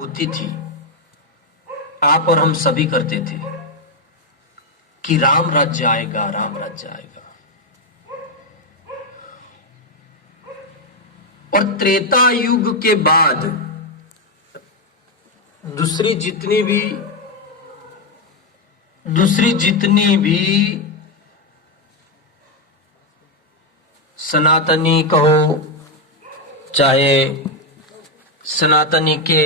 होती थी, आप और हम सभी करते थे कि राम राज्य आएगा, राम राज्य आएगा। और त्रेता युग के बाद दूसरी जितनी भी सनातनी कहो, चाहे सनातनी के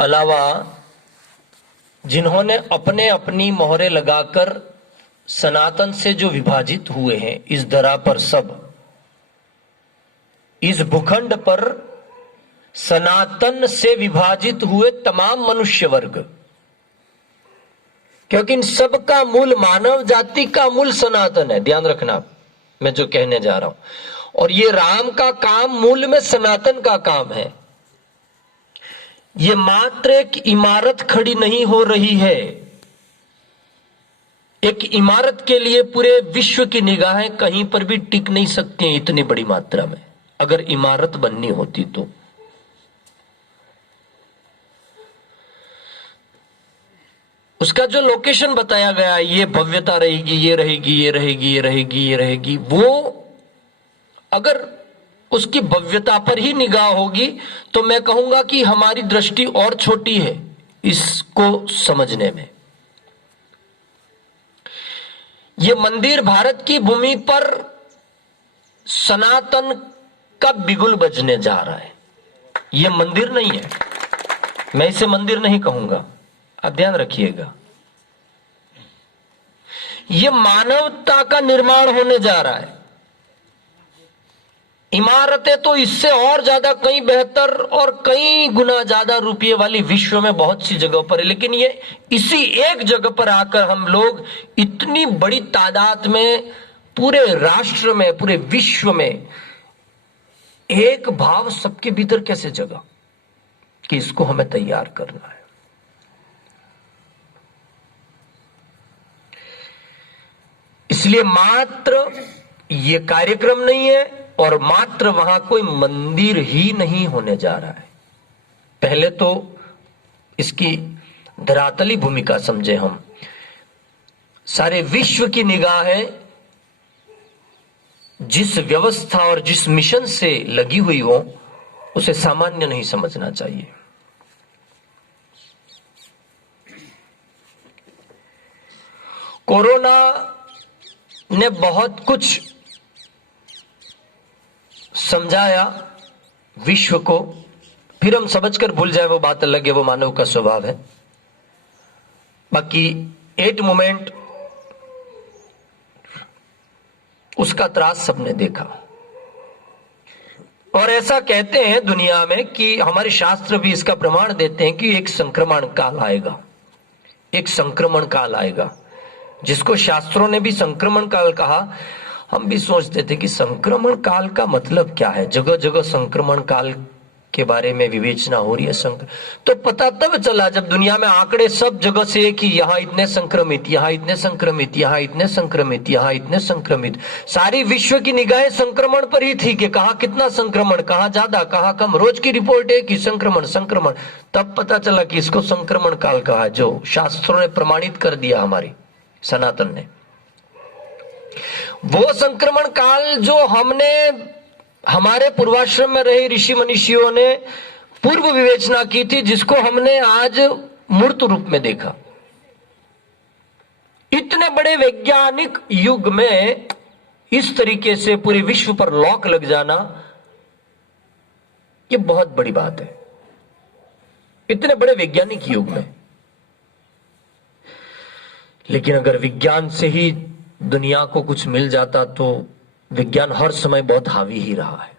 अलावा जिन्होंने अपने अपनी मोहरे लगाकर सनातन से जो विभाजित हुए हैं इस धरा पर, सब इस भूखंड पर सनातन से विभाजित हुए तमाम मनुष्य वर्ग, क्योंकि इन सब का मूल, मानव जाति का मूल सनातन है। ध्यान रखना मैं जो कहने जा रहा हूं। और ये राम का काम मूल में सनातन का काम है। ये मात्र एक इमारत खड़ी नहीं हो रही है। एक इमारत के लिए पूरे विश्व की निगाहें कहीं पर भी टिक नहीं सकती हैं इतनी बड़ी मात्रा में, अगर इमारत बननी होती तो। उसका जो लोकेशन बताया गया, ये भव्यता रहेगी, ये रहेगी, ये रहेगी, ये रहेगी, ये रहेगी, वो अगर उसकी भव्यता पर ही निगाह होगी तो मैं कहूंगा कि हमारी दृष्टि और छोटी है इसको समझने में। यह मंदिर भारत की भूमि पर सनातन का बिगुल बजने जा रहा है। यह मंदिर नहीं है, मैं इसे मंदिर नहीं कहूंगा, आप ध्यान रखिएगा। यह मानवता का निर्माण होने जा रहा है। इमारतें तो इससे और ज्यादा, कई बेहतर और कई गुना ज्यादा रुपये वाली विश्व में बहुत सी जगहों पर है, लेकिन ये इसी एक जगह पर आकर हम लोग इतनी बड़ी तादाद में पूरे राष्ट्र में, पूरे विश्व में एक भाव सबके भीतर कैसे जगा कि इसको हमें तैयार करना है। इसलिए मात्र ये कार्यक्रम नहीं है और मात्र वहां कोई मंदिर ही नहीं होने जा रहा है। पहले तो इसकी धरातली भूमिका समझे हम। सारे विश्व की निगाहें जिस व्यवस्था और जिस मिशन से लगी हुई हो उसे सामान्य नहीं समझना चाहिए। कोरोना ने बहुत कुछ समझाया विश्व को, फिर हम समझकर भूल जाए वो बात अलग है, वो मानव का स्वभाव है। बाकी एट मोमेंट उसका त्रास सबने देखा। और ऐसा कहते हैं दुनिया में कि हमारे शास्त्र भी इसका प्रमाण देते हैं कि एक संक्रमण काल आएगा, एक संक्रमण काल आएगा, जिसको शास्त्रों ने भी संक्रमण काल कहा। हम भी सोचते थे कि संक्रमण काल का मतलब क्या है, जगह जगह संक्रमण काल के बारे में विवेचना हो रही है। तो पता तब चला जब दुनिया में आंकड़े सब जगह से कि यहां इतने संक्रमित, यहां इतने संक्रमित, यहां इतने संक्रमित, यहां इतने संक्रमित। सारी विश्व की निगाहें संक्रमण पर ही थी कि कहां कितना संक्रमण, कहां ज्यादा, कहां कम। रोज की रिपोर्ट है कि संक्रमण संक्रमण। तब पता चला कि इसको संक्रमण काल कहा, जो शास्त्रों ने प्रमाणित कर दिया, हमारी सनातन ने। वो संक्रमण काल जो हमने, हमारे पूर्वाश्रम में रहे ऋषि मनीषियों ने पूर्व विवेचना की थी, जिसको हमने आज मूर्त रूप में देखा। इतने बड़े वैज्ञानिक युग में इस तरीके से पूरे विश्व पर लॉक लग जाना, यह बहुत बड़ी बात है, इतने बड़े वैज्ञानिक युग में। लेकिन अगर विज्ञान से ही दुनिया को कुछ मिल जाता तो विज्ञान हर समय बहुत हावी ही रहा है।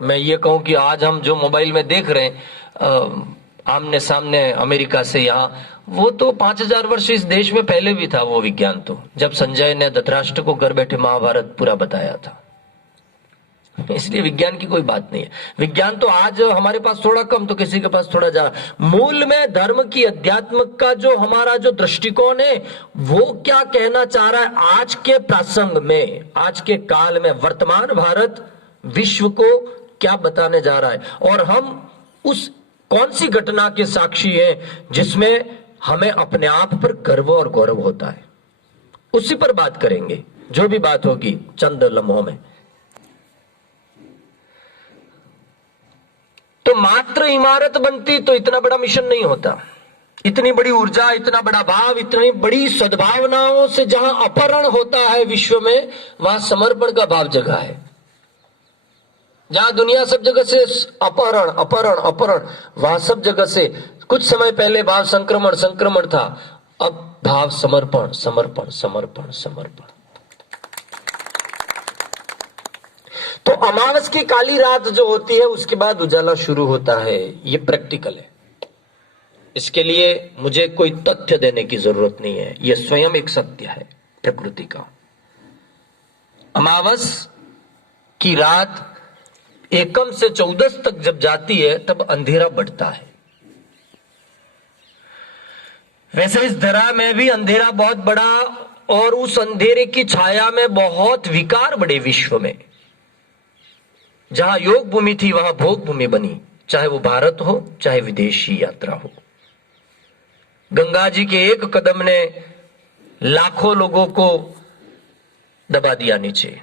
मैं ये कहूं कि आज हम जो मोबाइल में देख रहे हैं आमने सामने अमेरिका से, यहां वो तो 5000 वर्ष इस देश में पहले भी था वो विज्ञान। तो जब संजय ने धृतराष्ट्र को घर बैठे महाभारत पूरा बताया था, इसलिए विज्ञान की कोई बात नहीं है। विज्ञान तो आज हमारे पास थोड़ा कम तो किसी के पास थोड़ा ज्यादा। मूल में धर्म की, अध्यात्म का जो हमारा जो दृष्टिकोण है, वो क्या कहना चाह रहा है आज के प्रसंग में, आज के काल में, वर्तमान भारत विश्व को क्या बताने जा रहा है। और हम उस कौन सी घटना के साक्षी हैं जिसमें हमें अपने आप पर गर्व और गौरव होता है, उसी पर बात करेंगे, जो भी बात होगी चंद लम्हों में। तो मात्र इमारत बनती तो इतना बड़ा मिशन नहीं होता। इतनी बड़ी ऊर्जा, इतना बड़ा भाव, इतनी बड़ी सद्भावनाओं से जहां अपहरण होता है विश्व में, वहां समर्पण का भाव जगा है। जहां दुनिया सब जगह से अपहरण अपहरण अपहरण, वहां सब जगह से कुछ समय पहले भाव संक्रमण संक्रमण था, अब भाव समर्पण समर्पण समर्पण समर्पण। तो अमावस की काली रात जो होती है उसके बाद उजाला शुरू होता है, ये प्रैक्टिकल है। इसके लिए मुझे कोई तथ्य देने की जरूरत नहीं है, यह स्वयं एक सत्य है प्रकृति का। अमावस की रात एकम से 14 तक जब जाती है तब अंधेरा बढ़ता है। वैसे इस धरा में भी अंधेरा बहुत बड़ा, और उस अंधेरे की छाया में बहुत विकार बड़े विश्व में। जहां योग भूमि थी वहां भोग भूमि बनी, चाहे वो भारत हो चाहे विदेशी यात्रा हो। गंगा जी के एक कदम ने लाखों लोगों को दबा दिया नीचे।